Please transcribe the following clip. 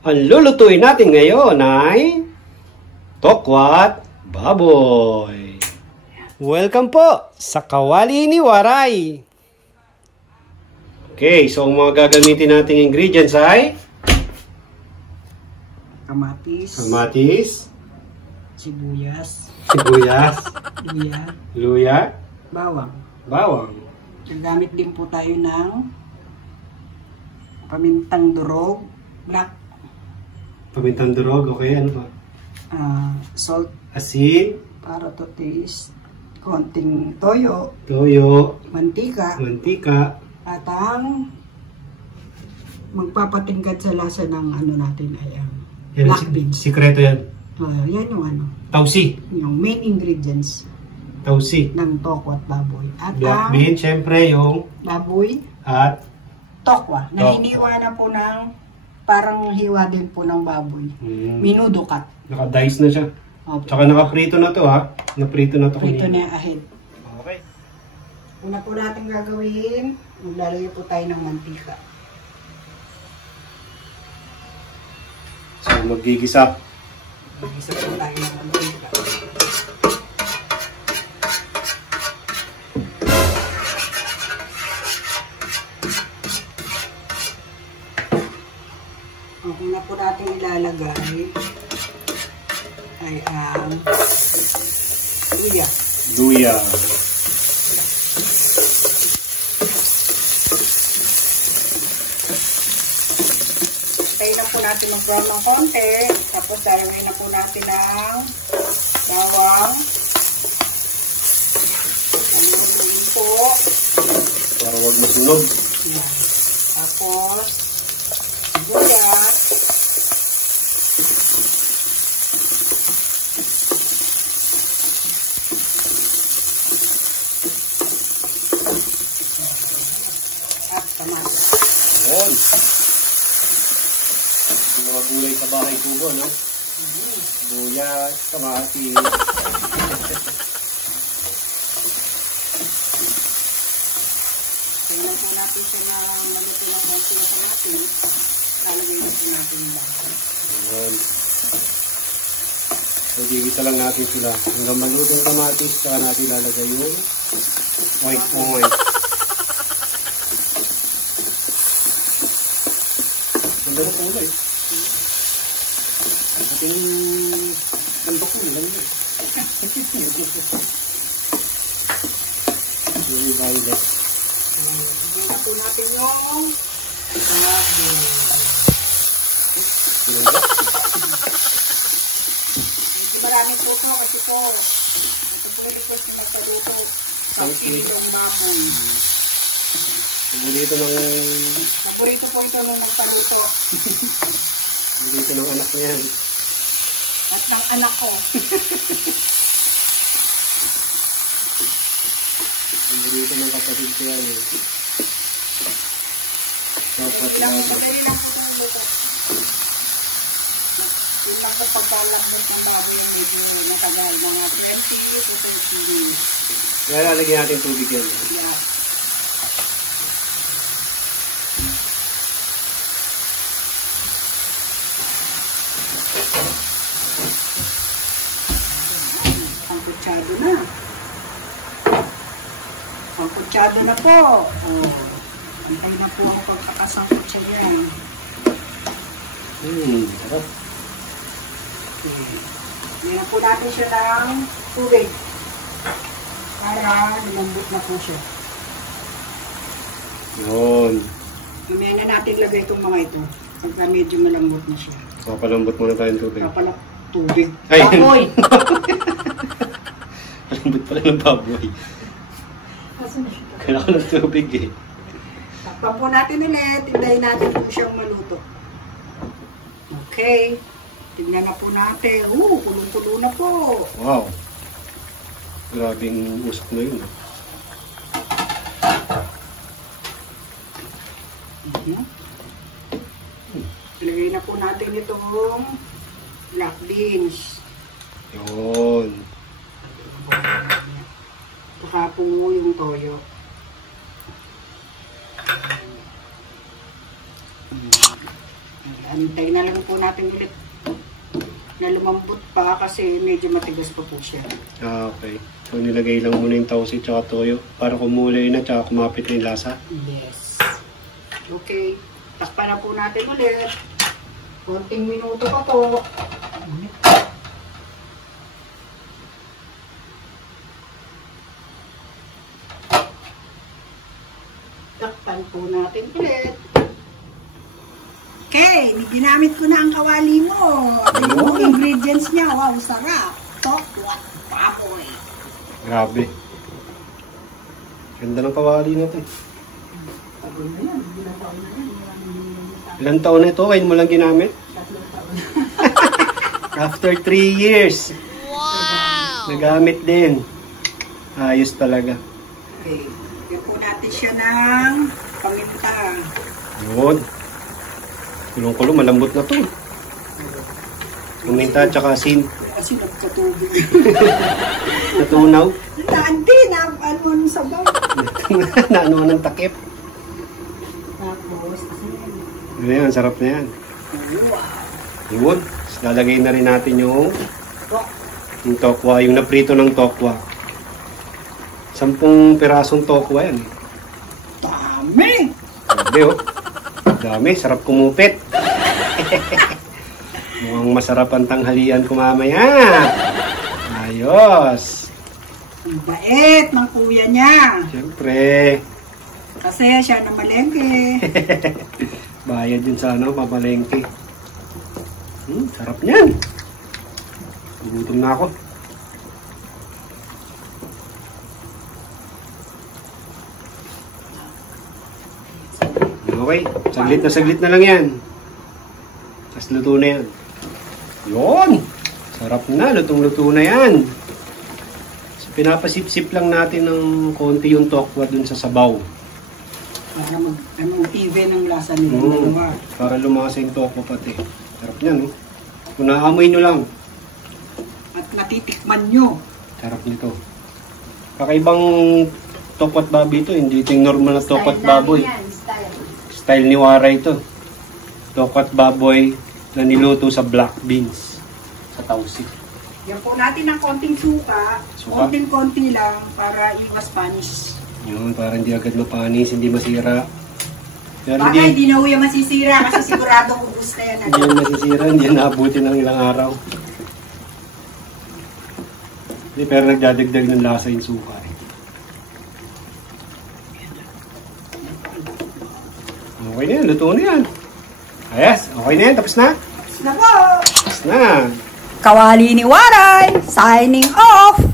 Ang lulutuin natin ngayon ay tokwat baboy. Welcome po sa Kawali ni Waray. Okay, so ang mga gagamitin nating ingredients ay kamatis, sibuyas, luya, bawang. Gagamit din po tayo ng pamintang durog, black, Pamintang durog, okay, ano pa? salt, Asin, para to taste, konting toyo, mantika, at ang magpapatingkad sa lasa ng ano natin ay ang black beans. Sikreto yan. Yan yung ano, Tausi. yung main ingredients ng tokwat baboy. At Black ang bean, syempre yung baboy, at tokwa, na hiniwa na po ng parang hiwa din po ng baboy. Minudo cut. Naka-dice na siya. Okay. Tsaka naka-prito na to ha. Naprito na to Prito kanina. na ahead. Okay. Una po natin gagawin, maglalagay po tayo ng mantika. So magigisa. Mag-isa po tayo ng mantika. Ang una po natin ilalagay ay ang luya. Luya. Tayo na po natin mag-brown ng konti. Tapos lalagay na po natin ang bawang. Haluin po. Para huwag masunog. Yan. Tapos sibuyas. At kamatis. Ayan. Yung mga gulay sa bahay kubo, no? Luya, kamatis. Tingnan po natin siya na maluto ng konti na natin. Lalagay na po natin yung bawang. Ayan. So, gigisa lang natin sila. Hanggang maluto yung kamatis, saka natin lalagay yung white. Ganda na kulay. At yung kandok mo, lang yun. Yung violet. Hindi na po natin yung baboy. Maraming po ito kasi po ito po request na magpaluto sa kilitong baboy. Paborito ng Paborito po ito nung magpaluto. paborito ng anak niya yan. At ng anak ko. Paborito ng kapatid ko yan eh. Dapat Ilang lagi. po ito bukas. Yung lang po pagkalakbot ng baboy yung medyo natagal. Mga 20 to 30 minutes. Kaya lalagyan natin tubig yan. Yeah. Ang kutsado na. Ang kutsado na po. Antay na po ang pagkakasangkot siya yan. Sarap. Ngayon po natin siya ng tubig. Para lumambot na po siya. Yun. Mamaya na natin lagay itong mga ito. Pagka medyo malambot na siya. Papalambot muna tayong tubig. Kapalak tubig. Ay! Baboy! Malambot pala ng baboy. Kailangan ko ng tubig eh. Takpan po natin ulit. Tindahin natin po siyang maluto. Okay. Tignan na po natin. Pulong-pulo na po. Wow. Grabing usok na yun. Ilagay na po natin itong black beans. Yun. Saka po yung toyo. Antayin na lang po natin ulit na lumambot pa kasi medyo matigas pa po siya. Okay. So, nilagay lang muna yung tausi tsaka toyo para kumulay na tsaka kumapit na yung lasa. Yes. Okay. Takpan na po natin ulit. Konting minuto pa po. Takpan po natin ulit. Okay, ginamit ko na ang kawali mo. Yung ingredients niya, wow, sarap. Tokwa baboy. Grabe. Ganda ng kawali na ito. Ilang taon na ito? Kain mo lang ginamit? After 3 years. Wow! Nagamit din. Ayos talaga. Okay. Bigyan po natin siya ng paminta. Yun. Kulong-kulong, malambot na ito. Paminta at saka asin. Kasi nagkatubig. Natunaw. Hindi na, ano sabaw. Naano ng takip. Tapos, Ano yan, sarap na yan. Yun. Tapos lalagay na rin natin yung tokwa, yung naprito ng tokwa. 10 pirasong tokwa yan. dami! Sabi oh. Dami, sarap kumupit. Mukhang masarap ang tanghalian ko mamaya. Ayos. Ang bait ng kuya niya. Siyempre. Kasi siya na malengke. Bayad yun sa ano, pamalengke. Sarap niyan. Gugutom na ako. Okay, saglit na lang yan. Tapos luto na yan. Yun! Sarap na, lutong-luto na yan. So, pinapasip-sip lang natin ng konti yung tokwa dun sa sabaw. Para mag-even ang lasa nila dalawa. Para lumasa yung tokwa pati. Sarap niyan, no? Kung naamoy nyo lang. At natitikman nyo. Sarap nito. Kakaibang tokwat baboy ito. Hindi ito yung normal na tokwat baboy. Style ni Wara ito. Tokwat baboy na niluto sa black beans. Sa tausi. Yan po natin ng konting suka. Konting-konti lang para iwas panis. Yun, para hindi agad mapanis, hindi masira. Pero Baka hindi na uya masisira kasi siguradong ubus na yan. Hindi yan masisira, hindi yan naabutin ng ilang araw. Hindi, pero nagdadagdag ng lasa yung suka. Okay na yan, luto na yan. Ayos, okay na yan, tapos na. Tapos na po! Tapos na. Kawali ni Waray, signing off!